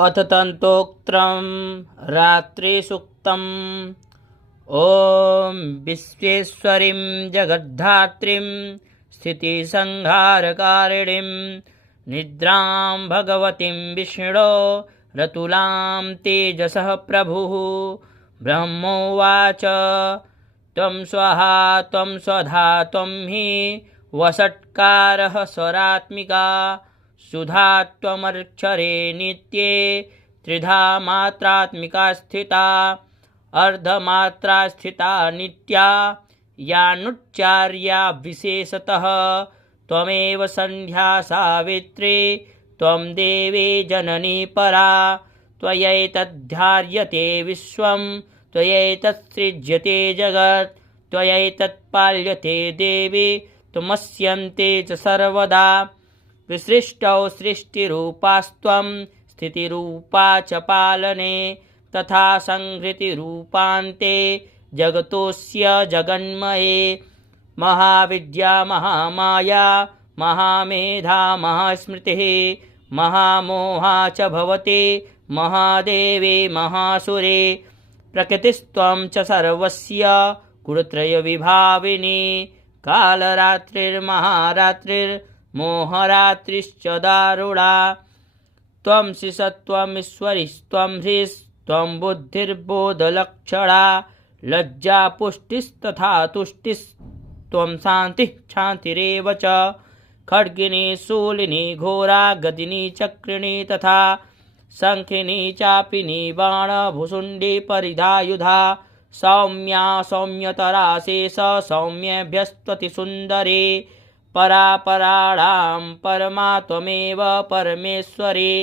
अथ तन्तोक्तं रात्रिसूक्तम्। ॐ विश्वेश्वरीं जगद्धात्रीं स्थितिसंहारकारिणीं निद्रां भगवतीं विष्णो रतुलां तेजसः प्रभुः। ब्रह्मोवाच त्वं स्वाहा त्वं स्वधा त्वं हि वषट्कारः स्वरात्मिका सुधा त्वमक्षरे नित्ये त्रिधा मात्रात्मिका स्थिता अर्धमात्रा स्थिता नित्या यानुच्चार्या विशेषतः त्वमेव संध्या सावित्री त्वं देवी जननी परा त्वयैतद्धार्यते विश्वं त्वयैतत्सृज्यते जगत् त्वयैतत्पाल्यते देवी त्वमस्यन्ते च सर्वदा विसृष्टौ सृष्टिरूपास्त्वं स्थितिरूपा च पालने तथा संहृतिरूपान्ते जगतोऽस्य जगन्मये महाविद्या महामाया महामेधा महास्मृतिः महामोहा च भवते महादेवे महासुरे प्रकृतिस्त्वं च सर्वस्य गुणत्रयविभाविनी कालरात्रिर्महारात्रिर्मोहरात्रिश्च दारुणा त्वं शिशत्वमीश्वरीस्त्वं ह्रीस्त्वं बुद्धिर्बोधलक्षणा लज्जा पुष्टिस्तथा तुष्टिस्त्वं शान्तिः क्षान्तिरेव च खड्गिनी शूलिनी घोरा गदिनी चक्रिणी तथा शङ्खिनी चापिनी बाणभुषुण्डी परिधायुधा सौम्या सौम्यतरा शेष सौम्येभ्यस्त्वतिसुन्दरी परापराणां परमा त्वमेव परमेश्वरी